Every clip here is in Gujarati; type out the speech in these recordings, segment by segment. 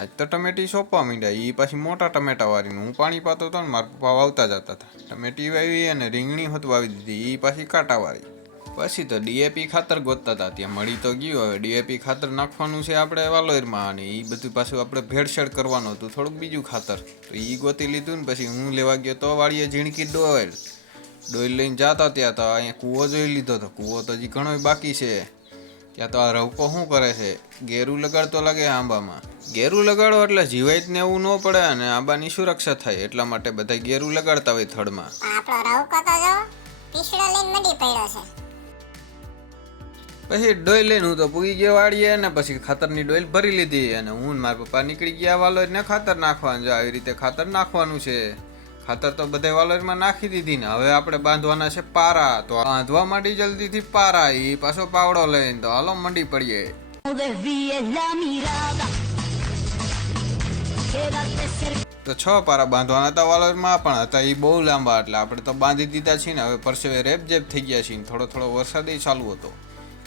આજ તો ટમેટી સોંપવા માંડ્યા. એ પાછી મોટા ટમેટા વાળીને હું પાણી પાતો હતો ને મારા પપ્પા વાવતા જતા હતા. ટમેટી વાવી અને રીંગણી હોત વાવી દીધી. એ પાછી કાંટાવાળી. પછી તો ડીએપી ખાતર ગોતતા હતા. ત્યાં મળી તો ગયું. હવે ડીએપી ખાતર નાખવાનું છે આપણે વાલોયરમાં, અને એ બધું પાછું આપણે ભેળસેળ કરવાનું હતું, થોડુંક બીજું ખાતર. તો એ ગોતી લીધું ને પછી હું લેવા ગયો તો વાળીએ ઝીણકી ડોલ લઈને જતા. ત્યાં તો અહીંયા કૂવો જોઈ લીધો હતો. કૂવો તો હજી ઘણો બાકી છે. ત્યાં તો આ રવકો શું કરે છે, ગેરું લગાડતો લાગે આંબામાં. ગેરું લગાડો એટલે જીવાય ને એવું ન પડે અને આંબાની સુરક્ષા થાય, એટલા માટે બધા ગેરું લગાડતા હોય થડમાં. પછી ડોલ લઈને હું તો પૂગી ગયો વાળીએ ને પછી ખાતરની ડોલ ભરી લીધી અને હું મારા પપ્પા નીકળી ગયા વાલોરને ખાતર નાખવાનું. જો આવી રીતે ખાતર નાખવાનું છે. ખાતર તો બધા વાલોરમાં નાખી દીધી ને હવે આપણે બાંધવાના છે પારા. તો બાંધવા માંડી જલ્દીથી પારા. એ પાછો પાવડો લઈને તો હાલો મંડી પડીએ. તો 6 પારા બાંધવાના હતા વાલોરમાં, પણ હતા એ બહુ લાંબા, એટલે આપણે તો બાંધી દીધા છીએ ને હવે પરસેવે રેપજેપ થઈ ગયા છીએ. થોડો થોડો વરસાદ ચાલુ હતો.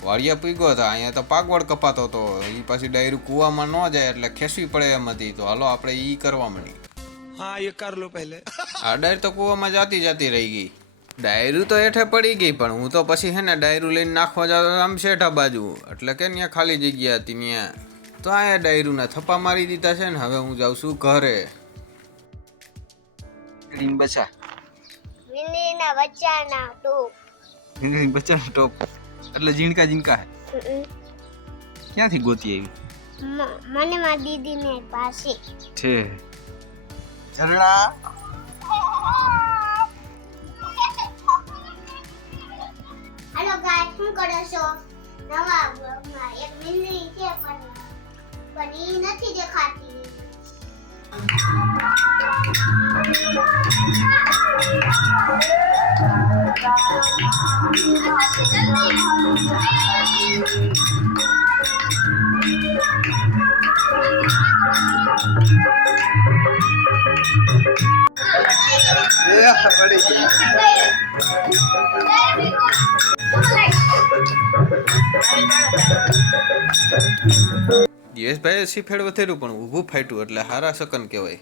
વાળિયા પૂગ્યો હતા. અહીંયા તો પાકવડ કપાતો હતો. એ પાછી ડાયરું કૂવામાં ન જાય એટલે ખેંચવી પડે એમ હતી. તો હાલો આપણે ઈ કરવા માંડી. हाँ ये कर लो पहले. આ ડાયર તો કૂવામાં જાતી રહી ગઈ. ડાયરું તો હેઠે પડી ગઈ, પણ હું તો પછી હે ને ડાયરું લઈને નાખવા જતો આમ શેઠા બાજુ, એટલે કે ત્યાં ખાલી જગ્યા હતી ત્યાં. તો અહીંયા ડાયરુના થપ્પા મારી દીધા છે ને હવે હું જાઉં છું ઘરે. બચ્ચા મિનીના બચ્ચાના ટોપ. બચ્ચાનો ટોપ એટલે ઝીણકા ઝીણકા ક્યાંથી ગોતી આવી? મને મારી દીદીને પાસે છે ઝરણા. હાલો ગાઈસ, શું કરો છો? નવા બ્લોગમાં એક મિની છે પણ ઈ નથી દેખાતી. યશભાઈ સીફેડ વધેરું પણ ઊભું ફાટ્યું એટલે હારા સકન કહેવાય.